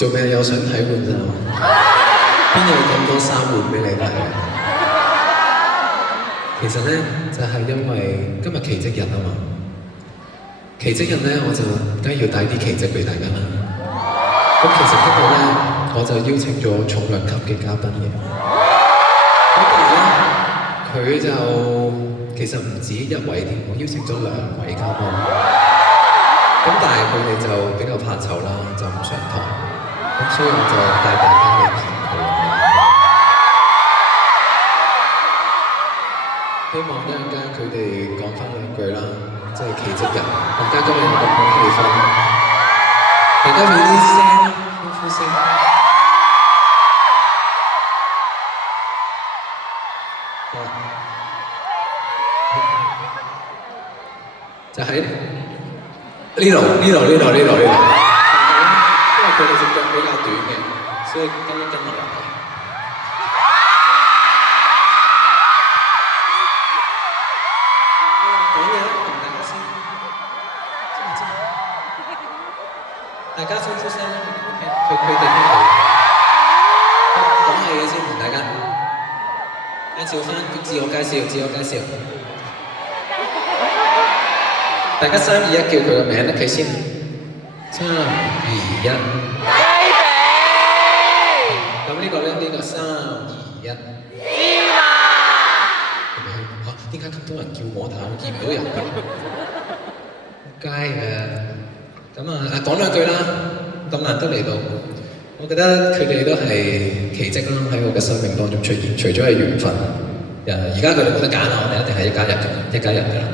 做咩又想睇換衫？邊有咁多衫換俾你睇？其實咧就係因為今日奇蹟日啊嘛，奇蹟日咧我就梗係要帶啲奇蹟俾大家啦。咁其實今日咧我就邀請咗重量級嘅嘉賓嘅，咁但係咧佢就其實唔止一位添，我邀請咗2位嘉賓。咁但係佢哋就比較怕醜啦，就唔上台，咁所以我就帶大家嚟見佢。希望一陣間佢哋講翻2句啦，即係奇蹟日，大家今日有咁好氣氛，大家俾啲聲啦，呼聲。就喺呢度，因為佢哋隻腳比較短嘅，所以跟一跟落嚟。講嘢啦，同大家先，大家呼聲啦，佢哋聽到。講下嘢先，同大家介紹翻，自我介紹。大家3、2、1叫佢個名啦，佢先。3、2、1。雞髀。咁呢個咧，呢個3、2、1。芝麻。嚇？點解咁多人叫我，但係我見唔到人嘅？街嘅。咁啊，講2句啦。咁難得嚟到，我覺得佢哋都係奇蹟啦，喺我嘅生命當中出現。除咗係緣分，而家佢哋冇得揀啦，我哋一定係一家人㗎啦。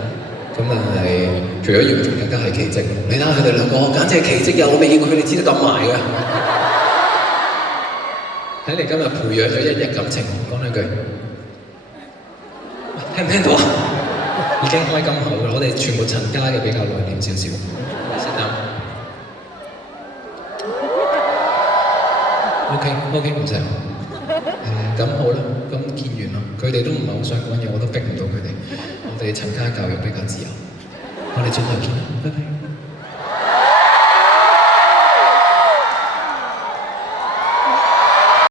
咁但係除咗緣分，更加係奇蹟。你睇下佢哋2個，簡直係奇蹟，我未見過佢哋知得咁埋㗎。睇嚟今日培養咗1日感情，講2句。聽唔聽到啊？已經開金口㗎，我哋全部陳家嘅比較內斂少少。先諗。OK， 唔使。咁好啦，咁見完啦。佢哋都唔係好想講嘢，我都逼唔到佢哋。我哋陳家教育比較自由，我哋盡量見啦，拜拜。